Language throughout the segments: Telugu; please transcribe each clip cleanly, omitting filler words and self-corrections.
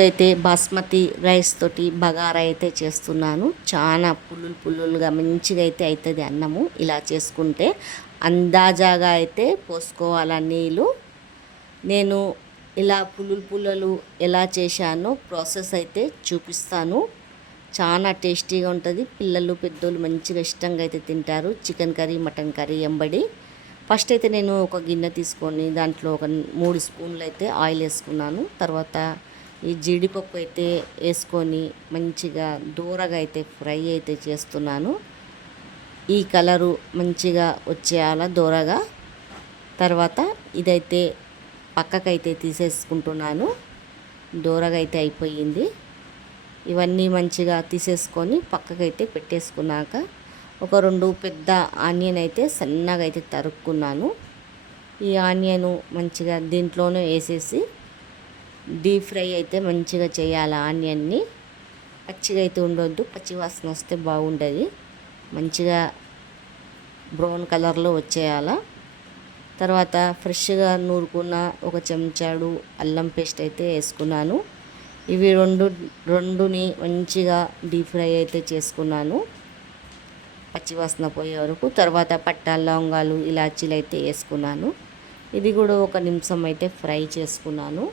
అయితే బాస్మతి రైస్ తోటి బగారా అయితే చేస్తున్నాను. చాలా పుల్లులుగా మంచిగా అయితే అవుతుంది అన్నము. ఇలా చేసుకుంటే అందాజాగా అయితే పోసుకోవాలి నీళ్ళు. నేను ఇలా పుల్లలు ఎలా చేశానో ప్రాసెస్ అయితే చూపిస్తాను. చాలా టేస్టీగా ఉంటుంది. పిల్లలు పెద్దోళ్ళు మంచిగా ఇష్టంగా అయితే తింటారు. చికెన్ కర్రీ, మటన్ కర్రీ ఎంబడి. ఫస్ట్ అయితే నేను ఒక గిన్నె తీసుకొని దాంట్లో ఒక 3 స్పూన్లు అయితే ఆయిల్ వేసుకున్నాను. తర్వాత ఈ జీడిపప్పు అయితే వేసుకొని మంచిగా దూరగా అయితే ఫ్రై అయితే చేస్తున్నాను. ఈ కలరు మంచిగా వచ్చేయాల దూరగా. తర్వాత ఇదైతే పక్కకైతే తీసేసుకుంటున్నాను. దూరగా అయితే అయిపోయింది. ఇవన్నీ మంచిగా తీసేసుకొని పక్కకైతే పెట్టేసుకున్నాక ఒక 2 పెద్ద ఆనియన్ అయితే సన్నగా అయితే తరుక్కున్నాను. ఈ ఆనియన్ మంచిగా దీంట్లోనే వేసేసి డీప్ ఫ్రై అయితే మంచిగా చేయాలి. ఆనియన్ని పచ్చిగా అయితే ఉండొద్దు, పచ్చి వాసన వస్తే బాగుండదు. మంచిగా బ్రౌన్ కలర్లో వచ్చేయాల. తర్వాత ఫ్రెష్గా నూరుకున్న ఒక చెంచాడు అల్లం పేస్ట్ అయితే వేసుకున్నాను. ఇవి రెండుని మంచిగా డీప్ ఫ్రై అయితే చేసుకున్నాను పచ్చివాసన పోయే వరకు. తర్వాత పట్టా, లవంగాలు, ఇలాచీలు అయితే వేసుకున్నాను. ఇది కూడా 1 నిమిషం అయితే ఫ్రై చేసుకున్నాను.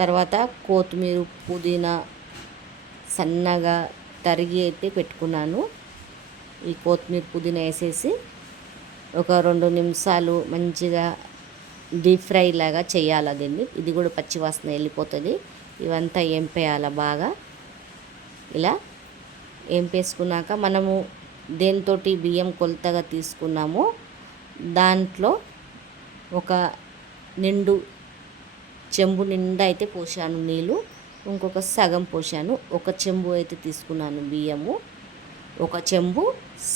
తర్వాత కొత్తిమీర, పుదీనా సన్నగా తరిగి అయితే పెట్టుకున్నాను. ఈ కొత్తిమీర, పుదీనా వేసేసి ఒక 2 నిమిషాలు మంచిగా డీప్ ఫ్రై లాగా చేయాలి దీన్ని. ఇది కూడా పచ్చివాసన వెళ్ళిపోతుంది. ఇవంతా ఏంపేయాలి బాగా. ఇలా ఏంపేసుకున్నాక మనము దేనితోటి బియ్యం కొలతగా తీసుకున్నామో దాంట్లో ఒక నిండు చెంబు నిండా అయితే పోసాను నీళ్ళు. ఇంకొక సగం పోసాను. 1 చెంబు అయితే తీసుకున్నాను బియ్యము. 1 చెంబు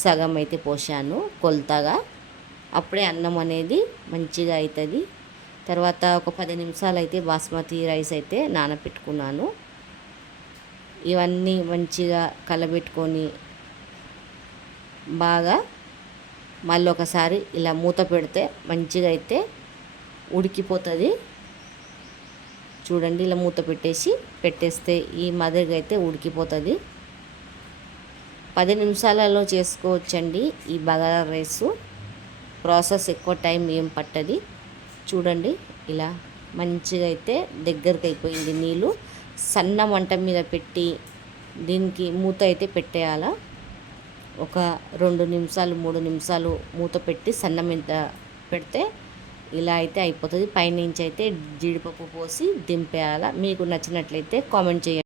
సగం అయితే పోసాను కొలతగా. అప్పుడే అన్నం అనేది మంచిగా అవుతుంది. తర్వాత ఒక 10 నిమిషాలు అయితే బాస్మతి రైస్ అయితే నానబెట్టుకున్నాను. ఇవన్నీ మంచిగా కలబెట్టుకొని బాగా మళ్ళీ ఒకసారి ఇలా మూత పెడితే మంచిగా అయితే ఉడికిపోతుంది. చూడండి, ఇలా మూత పెట్టేస్తే ఈ మాదిరిగా అయితే ఉడికిపోతుంది. 10 నిమిషాలలో చేసుకోవచ్చండి ఈ బగారా రైసు. ప్రాసెస్ ఎక్కువ టైం ఏం పట్టది. చూడండి, ఇలా మంచిగా అయితే దగ్గరికి అయిపోయింది నీళ్ళు. సన్న మంట మీద పెట్టి దీనికి మూత అయితే పెట్టేయాల. ఒక 2 నిమిషాలు 3 నిమిషాలు మూత పెట్టి సన్న మీద పెడితే ఇలా అయితే అయిపోతుంది. పైనుంచి అయితే జీడిపప్పు పోసి దింపేయాల. మీకు నచ్చినట్లయితే కామెంట్ చేయండి.